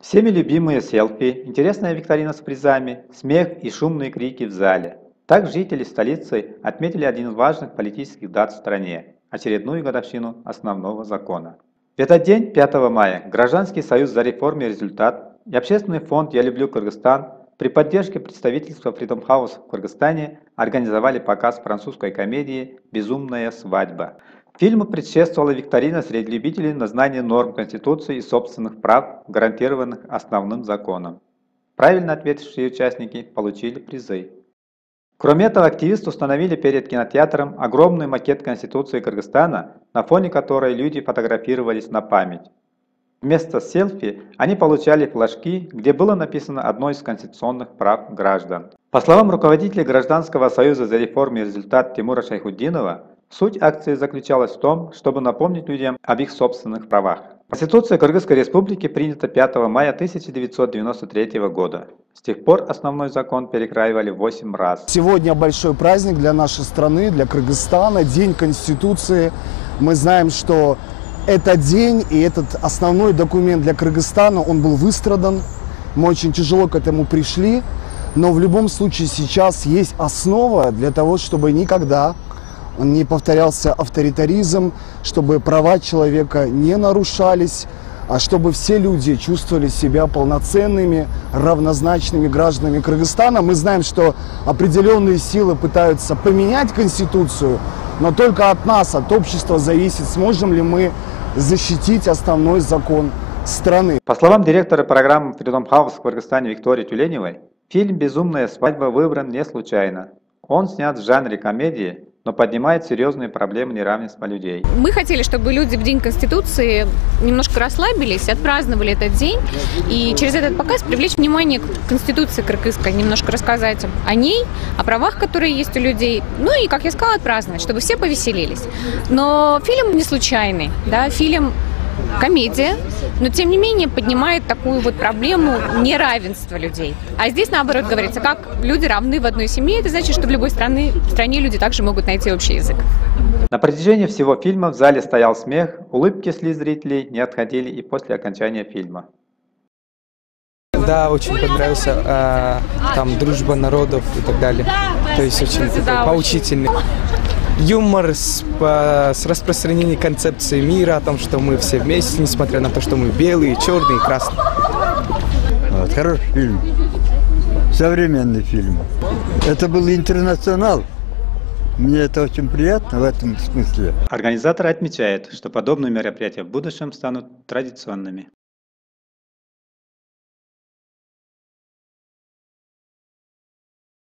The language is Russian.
Всеми любимые селфи, интересная викторина с призами, смех и шумные крики в зале. Так жители столицы отметили один из важных политических дат в стране – очередную годовщину основного закона. В этот день, 5 мая, Гражданский союз за реформу и результат и общественный фонд «Я люблю Кыргызстан» при поддержке представительства Freedom House в Кыргызстане организовали показ французской комедии «Безумная свадьба». Фильму предшествовала викторина среди любителей на знание норм Конституции и собственных прав, гарантированных основным законом. Правильно ответившие участники получили призы. Кроме этого, активисты установили перед кинотеатром огромный макет Конституции Кыргызстана, на фоне которой люди фотографировались на память. Вместо селфи они получали флажки, где было написано одно из конституционных прав граждан. По словам руководителя Гражданского союза за реформу и результат Тимура Шайхутдинова, суть акции заключалась в том, чтобы напомнить людям об их собственных правах. Конституция Кыргызской Республики принята 5 мая 1993 года. С тех пор основной закон перекраивали 8 раз. Сегодня большой праздник для нашей страны, для Кыргызстана, День Конституции. Мы знаем, что этот день и этот основной документ для Кыргызстана, он был выстрадан. Мы очень тяжело к этому пришли. Но в любом случае сейчас есть основа для того, чтобы никогда не повторялся авторитаризм, чтобы права человека не нарушались, а чтобы все люди чувствовали себя полноценными, равнозначными гражданами Кыргызстана. Мы знаем, что определенные силы пытаются поменять Конституцию, но только от нас, от общества зависит, сможем ли мы защитить основной закон страны. По словам директора программы Freedom House в Кыргызстане Виктории Тюленевой, фильм «Безумная свадьба» выбран не случайно. Он снят в жанре комедии, но поднимает серьезные проблемы неравенства людей. Мы хотели, чтобы люди в День Конституции немножко расслабились, отпраздновали этот день и через этот показ привлечь внимание к Конституции кыргызской, немножко рассказать о ней, о правах, которые есть у людей, ну и, как я сказала, отпраздновать, чтобы все повеселились. Но фильм не случайный, да, фильм комедия, но тем не менее поднимает такую вот проблему неравенства людей. А здесь наоборот говорится, как люди равны в одной семье, это значит, что в любой стране люди также могут найти общий язык. На протяжении всего фильма в зале стоял смех, улыбки с лиц зрителей не отходили и после окончания фильма. Да, очень понравился, там дружба народов и так далее, то есть очень поучительный. Юмор с распространением концепции мира, о том, что мы все вместе, несмотря на то, что мы белые, черные, красные. Вот, хороший фильм, современный фильм. Это был интернационал. Мне это очень приятно в этом смысле. Организатор отмечает, что подобные мероприятия в будущем станут традиционными.